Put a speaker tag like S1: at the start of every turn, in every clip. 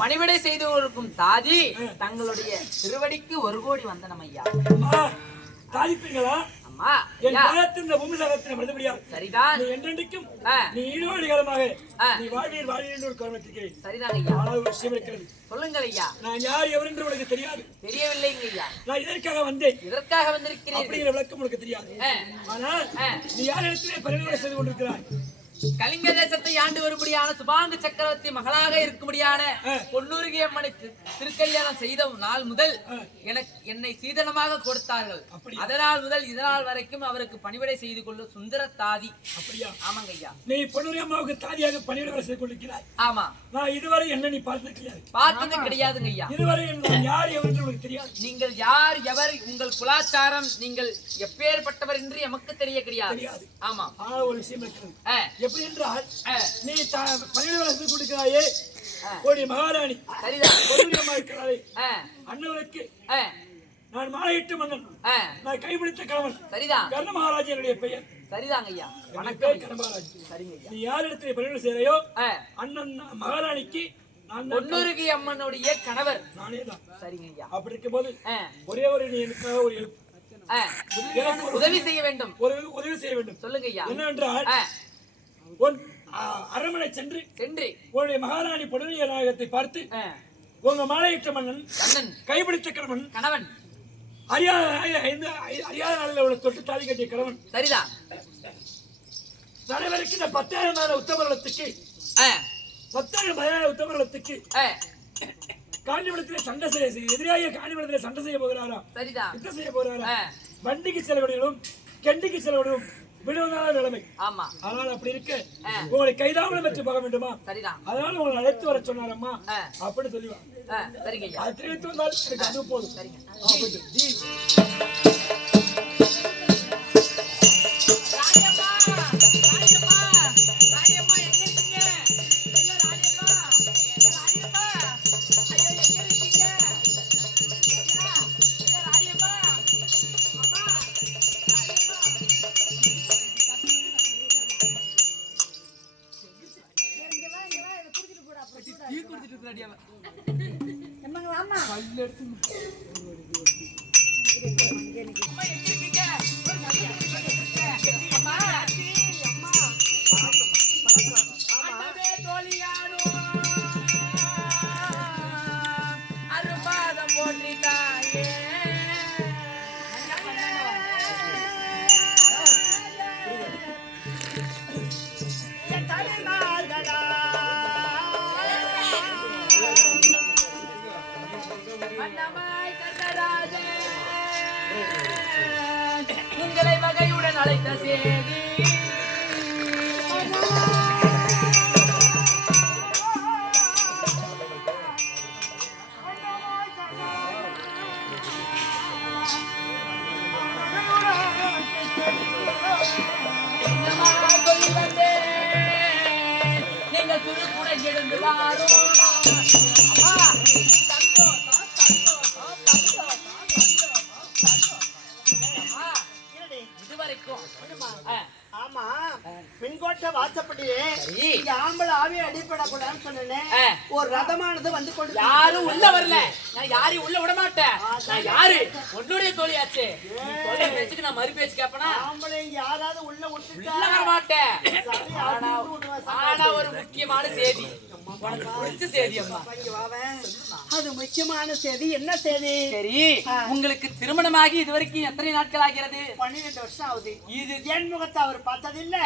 S1: பணிவிடை செய்து கொடுக்கும் தாதி தங்களுடைய திருவடிக்கு ஒரு கோடி வந்தனம் ஐயா.
S2: சாதிப்பீங்களா
S1: அம்மா
S2: என்
S1: ஐயா,
S2: பாதத்தில் இந்த பூமி சகத்தில் மறுபடியா
S1: சரிதான்.
S2: நீ என்றென்றைக்கும் நீ ஈடுபாடு காலமாக. நீ வாழ்வீர் வாழ்வீர் என்று ஒரு காரணத்திற்கிறேன்
S1: சரிதான் ஐயா.
S2: ஆனால் ஒரு விஷயம் இருக்கிறது.
S1: சொல்லுங்கள் ஐயா.
S2: நான் யார் எவர் என்று உனக்கு தெரியாது.
S1: தெரியவில்லைங்க ஐயா.
S2: நான் இதற்காக வந்தேன்.
S1: இதற்காக வந்திருக்கிறீர்கள்.
S2: அப்படிங்கிற விளக்கம் உனக்கு தெரியாது. ஆனால். நீ யார் இடத்திலே பரிந்துரை செய்து கொண்டிருக்கிறாய்?
S1: கலிங்க தேசத்தை ஆண்டு வரும்படியான சுபாங்க சக்கரவர்த்தி மகளாக இருக்கும்படியான. பொன்னூருகி அம்மனை திரு- திருக்கல்யாணம் செய்த நாள் முதல். எனக்கு என்னை சீதனமாக கொடுத்தார்கள்? அதனால் முதல் இதனால் வரைக்கும் அவருக்கு பணிவிடை செய்து கொள்ளும் சுந்தர தாதி.
S2: அப்படியா?
S1: ஆமாங்க ஐயா
S2: நீ பொன்னுரை அம்மாவுக்கு தாதியாக பணிவிட செய்து கொண்டிருக்கிறாய்.
S1: ஆமா.
S2: நான் இதுவரை என்ன நீ பார்த்தது கிடையாது.
S1: பார்த்தது கிடையாதுங்க ஐயா
S2: இதுவரை யார் எவர் தெரியாது.
S1: நீங்கள் யார் எவர் உங்கள் குலாச்சாரம் நீங்கள் எப்பேற்பட்டவர் என்று எமக்கு தெரிய கிடையாது.
S2: தெரியாது.
S1: ஆமா.
S2: ஒரு விஷயம் எப்படி என்றால் நீ பணிவிட செய்து கொடுக்கிறாயே. ஒரு மகாராணி. அண்ணனுக்கு நான் மாலையிட்டு மன்னன் நான் கைப்பிடித்த கணவன்.
S1: சரிதான்.
S2: கர்ண மகாராஜ் என்னுடைய பெயர்.
S1: சரிதாங்க ஐயா.
S2: பேர் கர்ண மகாராஜ்.
S1: சரிங்க ஐயா.
S2: நீ யார் இடத்துல பணிவிட செய்யறையோ அண்ணன் மகாராணிக்கு
S1: பொன்னுருகி அம்மனுடைய கணவர்.
S2: நானே தான்.
S1: சரிங்க ஐயா.
S2: அப்படி இருக்கும்போது ஒரே ஒரு நீ எனக்காக ஒரு
S1: உதவி செய்ய வேண்டும்.
S2: ஒரு உதவி செய்ய வேண்டும்.
S1: சொல்லுங்க ஐயா.
S2: என்னவென்றால் உன் அரண்மனை சென்று
S1: சென்று.
S2: உன்னுடைய மகாராணி பொன்னுடைய நாயகத்தை பார்த்து உங்க மாலையிட்ட மன்னன்
S1: கண்ணன்
S2: கைப்பிடித்த கணவன்
S1: கணவன்.
S2: அறியாத அறியாத நாளில் உள்ள தொட்டு தாலி கட்டிய கணவன்.
S1: சரிதான்
S2: தலைவருக்கு இந்த பத்தாயிரம் நாள் உத்தமரத்துக்கு பத்தாயிரம் பதினாயிரம் உத்தமரத்துக்கு காஞ்சிபுரத்திலே சண்டை செய்ய எதிராக காஞ்சிபுரத்திலே சண்டை செய்ய போகிறாரா
S1: சரிதான்
S2: யுத்தம் செய்ய போகிறாரா வண்டிக்கு செலவிடலும் கெண்டிக்கு செலவிடலும் விடுவதான நிலைமை.
S1: ஆமா.
S2: ஆனால் அப்படி இருக்க. உங்களை கைதாமலம் பெற்று போக வேண்டுமா?
S1: சரிதான்.
S2: அதனால உங்களை அழைத்து வர சொன்னாரம்மா.
S1: ஆ,
S2: அப்படி சொல்லுவா.
S1: ஆ, சரிங்க ஐயா
S2: அது தெரிவித்து வந்தால் எனக்கு அது போதும்.
S1: சரிங்க. அம்மா எங்க இருக்கீங்க
S3: அடிப்படக்கூடாதுன்னு சொன்னேன். ஒரு ரதமானது வந்து கொண்டு
S1: யாரும் உள்ள வரல நான் யாரையும் உள்ள விட மாட்டேன். நான் யாரு? உன்னுடைய தோழியாச்சு. சொல்ற பேச்சுக்கு நான் மறு பேச்சு கேப்பனா?
S3: யாராவது உள்ள
S1: உள்ள வர மாட்டேன். ஆனா ஒரு முக்கியமான செய்தி.
S3: அது முக்கியமான செய்தி. என்ன செய்தி?
S1: சரி உங்களுக்கு திருமணமாகி இதுவரைக்கும் எத்தனை நாட்கள் ஆகிறது?
S3: பன்னிரெண்டு வருஷம் ஆகுது.
S1: இது
S3: என் முகத்தை அவர் பார்த்ததில்ல.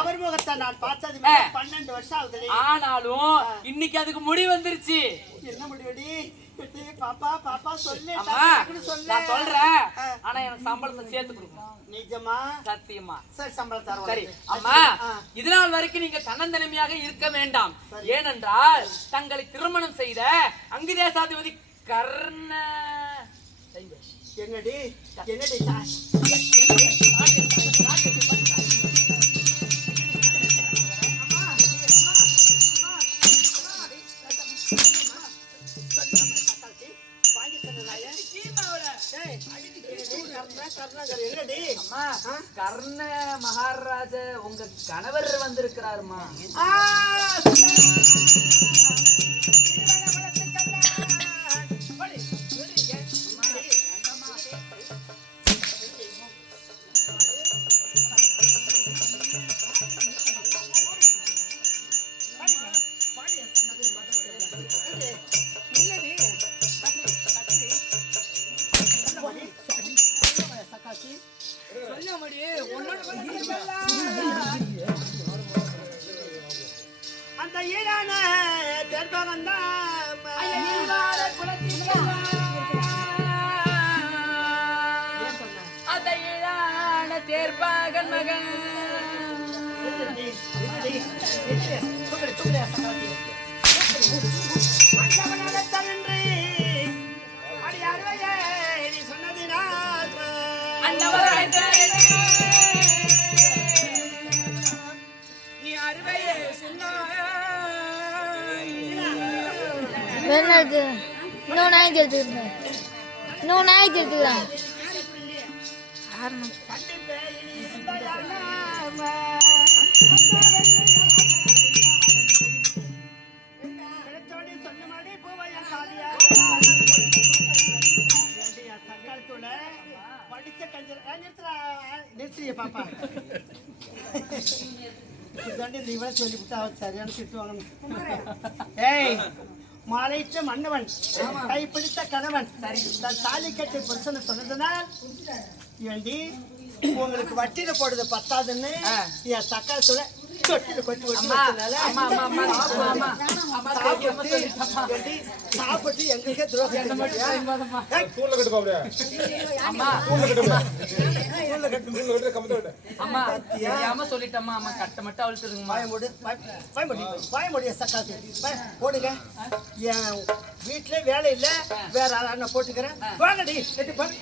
S3: அவர் முகத்தை நான் பார்த்தது. பன்னெண்டு வருஷம் ஆகுது
S1: ஆனாலும் இன்னைக்கு அதுக்கு முடிவு வந்துருச்சு.
S3: என்ன முடிவடி? பாப்பா பாப்பா சொல்லு
S1: நான் சொல்றேன். ஆனா எனக்கு சம்பளத்தை சேர்த்து கொடுக்கணும்
S3: நிஜமா?
S1: சத்தியமா.
S3: சரி சம்பளம் தருவோம்
S1: சரி அம்மா இது நாள் வரைக்கும் நீங்க தன்னந்தனிமையாக இருக்க வேண்டாம். ஏனென்றால் தங்களை திருமணம் செய்த அங்கிதேசாதிபதி கர்ண.
S3: என்னடி? என்னடி? கர்ண
S1: மகாராஜ உங்க கணவர் வந்திருக்கிறாருமா?
S3: அந்த ஈரான தென்பவன்
S1: அந்த இழான தேர்ப்பாகன் மகன்
S4: வேற இது இன்னும் நாய்க்கு எடுத்துக்கிறேன் இன்னும் நாய்க்கு எடுத்துக்கிறேன்
S3: படிச்ச கஞ்சர் நிறுத்துறா நிறுத்துறிய பாப்பா இதாண்டி இந்த சொல்லி சரியான திட்டுவாங்க ஏய் மாலையிட்ட மன்னவன் கை பிடித்த கணவன். தன் தாலி கட்டி புருஷனை சொன்னதுனால் வேண்டி உங்களுக்கு வட்டியில போடுறது பத்தாதுன்னு என் சக்காலத்துல தொட்டில கொட்டி கொட்டி வச்சனால
S1: அம்மா, அம்மா, அம்மா, அம்மா, அம்மா. அம்மா, தெரியாம
S3: சாப்பிட்டு எங்களுக்கே துரோகம்
S1: அம்மா,
S5: கட்டு கட்டு
S1: தெரியாம சொல்லிட்டம்மா அம்மா கட்ட மட்டும் அழுத்துருங்கம்மா
S3: வாய மூடு, வாய்- வாய் மூடி, வாய் மூடி, சக்காத்து. போடுங்க என் வீட்டுல வேலை இல்ல வேற ஆளை போட்டுக்கிறேன் வாங்கடி கட்டி பாரு.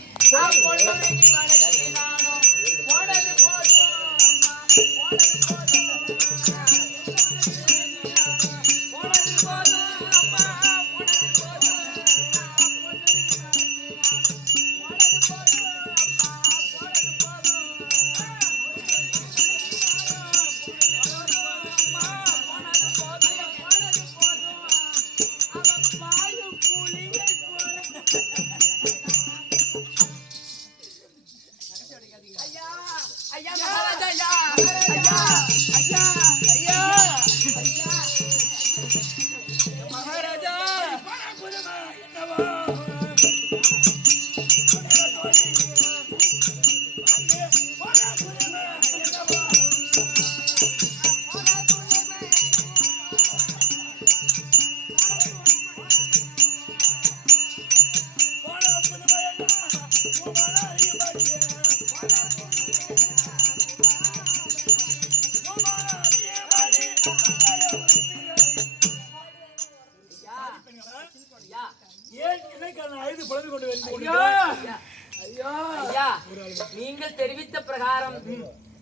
S1: நீங்கள் தெரிவித்த பிரகாரம்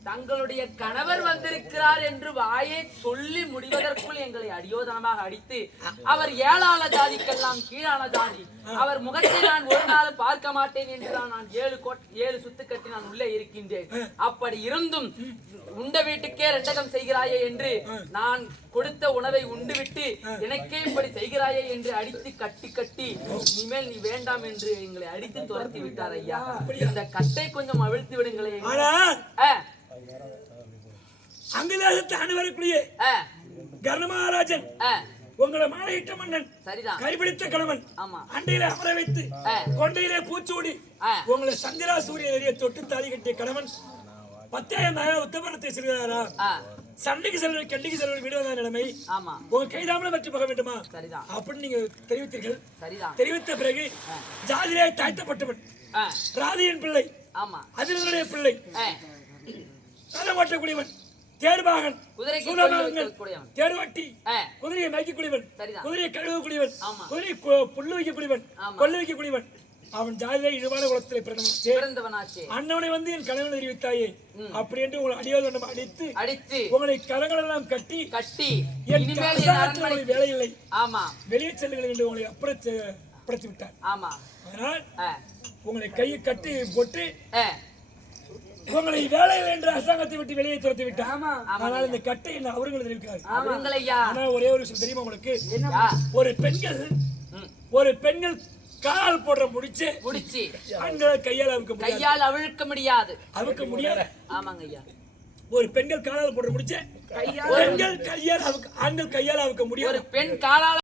S1: தங்களுடைய கணவர் வந்திருக்கிறார் என்று வாயை சொல்லி முடிவதற்குள் எங்களை அடியோதனமாக அடித்து அவர் ஏழாள ஜாதிக்கெல்லாம் கீழான ஜாதி அவர் முகத்தை நான் ஒரு நாள் பார்க்க மாட்டேன் என்று நான் ஏழு ஏழு சுத்து கட்டி நான் உள்ளே இருக்கின்றேன். அப்படி இருந்தும் உண்ட வீட்டுக்கே ரெண்டகம் செய்கிறாயே என்று நான் கொடுத்த உணவை உண்டுவிட்டு எனக்கே இப்படி செய்கிறாயே என்று அடித்து கட்டி கட்டி இனிமேல் நீ வேண்டாம் என்று எங்களை அடித்து துரத்தி விட்டார் ஐயா. இந்த கட்டை கொஞ்சம் அவிழ்த்து ஆ,
S2: அங்கதேசத்தை அணுவரக்கூடிய
S1: ஆ,
S2: கர்ணமகாராஜன் உங்களை மாலையிட்ட மன்னன்
S1: சரிதான்.
S2: கைப்பிடித்த கணவன் அண்டையில அமர வைத்து. கொண்டையிலே பூச்சூடி. உங்களை சந்திரா சூரிய எரிய தொட்டு தாலி கட்டிய கணவன் பத்தாயிரம் நாள் உத்தமரத்தை செல்கிறாரா சண்டைக்கு செல்வர் கண்டிக்கு செல்வர் விடுவதா நிலைமை? உங்க கைதாமல பற்றி போக வேண்டுமா? அப்படின்னு நீங்க தெரிவித்தீர்கள். தெரிவித்த பிறகு ஜாதியிலே தாழ்த்தப்பட்டவன் ராதியின் பிள்ளை அதிரனுடைய பிள்ளை தேர்வட்டி குதிரையை. குதிரையை புல்லு. கொள்ளு அவன் ஜாதியிலே இழிவான குலத்திலே
S1: பிறந்தவனாச்சே.
S2: அண்ணவனை வந்து என் கணவன் தெரிவித்தாயே அப்படி என்று உங்களை அடியோதனம் அடித்து
S1: அடித்து
S2: உங்களை கரங்கள் எல்லாம் கட்டி
S1: கட்டி
S2: என் வேலை இல்லை
S1: ஆமா.
S2: வெளியே செல்லுங்கள் என்று உங்களை அப்புறத்து விட்டார்.
S1: ஆமா.
S2: அதனால் உங்களை கையை கட்டி போட்டு உங்களை வேலையில் என்று அரசாங்கத்தை விட்டு வெளியே துரத்தி. ஆனால் இந்த கட்டை என்ன அவர்கள் தெரிவிக்கிறார் ஆனா ஒரே ஒரு விஷயம் தெரியுமா உங்களுக்கு? ஒரு பெண்கள் ஒரு பெண்கள் கால் போடுற முடிச்சு
S1: முடிச்சு.
S2: ஆண்களை கையால் முடியாது.
S1: கையால் அவிழ்க்க முடியாது.
S2: அவுக்க முடியாது.
S1: ஆமாங்க ஐயா.
S2: ஒரு பெண்கள் காலால் போடுற முடிச்சு பெண்கள் கையால் ஆண்கள் கையால் அவுக்க முடியாது.
S1: பெண் காலால